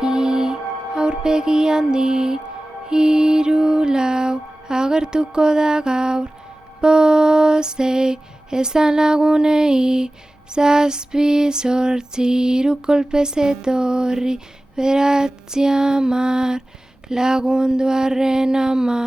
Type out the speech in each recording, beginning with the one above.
Bi aurpegi handi, hiru lau, agertuko da gaur. Bostei, esan lagunei, zazpi zortzi, hiru kolpez etorri, beratzi hamar, lagundu arren ama.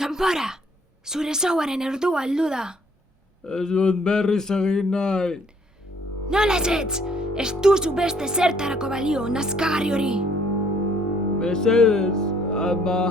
Kanpora! Zure showaren ordua heldu da. Ez dut berriz egin nahi. Nola ezetz? Ez duzu beste zertarako balio, nazkagarri hori. Mesedez, ama.